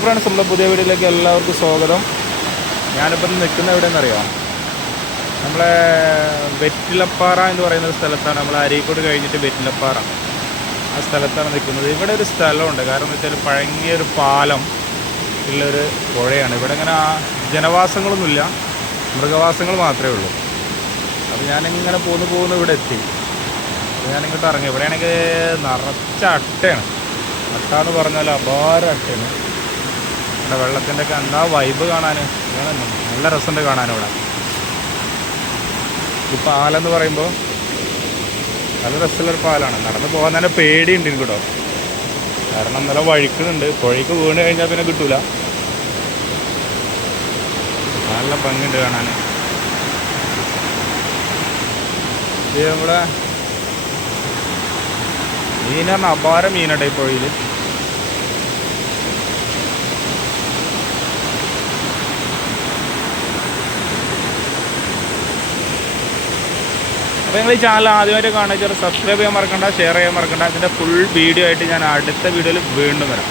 Friends നമ്മുടെ പുതിയ വീഡിയോയിലേക്ക് എല്ലാവർക്കും സ്വാഗതം. ഞാനിപ്പം നിൽക്കുന്ന എവിടെയെന്ന് അറിയാം നമ്മളെ വെറ്റിലപ്പാറ എന്ന് പറയുന്ന ഒരു സ്ഥലത്താണ്. നമ്മൾ അരീക്കോട് കഴിഞ്ഞിട്ട് വെറ്റിലപ്പാറ ആ സ്ഥലത്താണ് നിൽക്കുന്നത്. ഇവിടെ ഒരു സ്ഥലമുണ്ട്. കാരണം എന്ന് വെച്ചാൽ പഴങ്ങിയൊരു പാലം ഉള്ളൊരു പുഴയാണ്. ഇവിടെ ഇങ്ങനെ ജനവാസങ്ങളൊന്നുമില്ല. മൃഗവാസങ്ങൾ മാത്രമേ ഉള്ളൂ. അപ്പോൾ ഞാനിങ്ങനെ പോന്ന് പോകുന്നു ഇവിടെ എത്തി. ഞാനിങ്ങോട്ട് ഇറങ്ങി. ഇവിടെയാണെങ്കിൽ നിറച്ച അട്ടയാണ്. അട്ട എന്ന് പറഞ്ഞാൽ അപാര അട്ടയാണ്. ഇവിടെ വെള്ളത്തിന്റെ ഒക്കെ എന്താ വൈബ് കാണാൻ? നല്ല രസമുണ്ട് കാണാൻ ഇവിടെ. ഈ പാലെന്ന് പറയുമ്പോൾ നല്ല രസമുള്ളൊരു പാലാണ്. നടന്ന് പോകാൻ തന്നെ പേടിയുണ്ട് കേട്ടോ. കാരണം നല്ല വഴിക്കുന്നുണ്ട്. പുഴയ്ക്ക് വീണ് കഴിഞ്ഞാൽ പിന്നെ കിട്ടൂല. നല്ല ഭംഗിയുണ്ട് കാണാൻ. ഇത് നമ്മുടെ മീനാണ്. അപാര ഈ പുഴയിൽ അപ്പോൾ നിങ്ങൾ ഈ ചാനൽ ആദ്യമായിട്ട് കാണുക സബ്സ്ക്രൈബ് ചെയ്യാൻ മറക്കണ്ട ഷെയർ ചെയ്യാൻ മറക്കണ്ട. ഇതിന്റെ ഫുൾ വീഡിയോ ആയിട്ട് ഞാൻ അടുത്ത വീഡിയോയിൽ വീണ്ടും വരാം.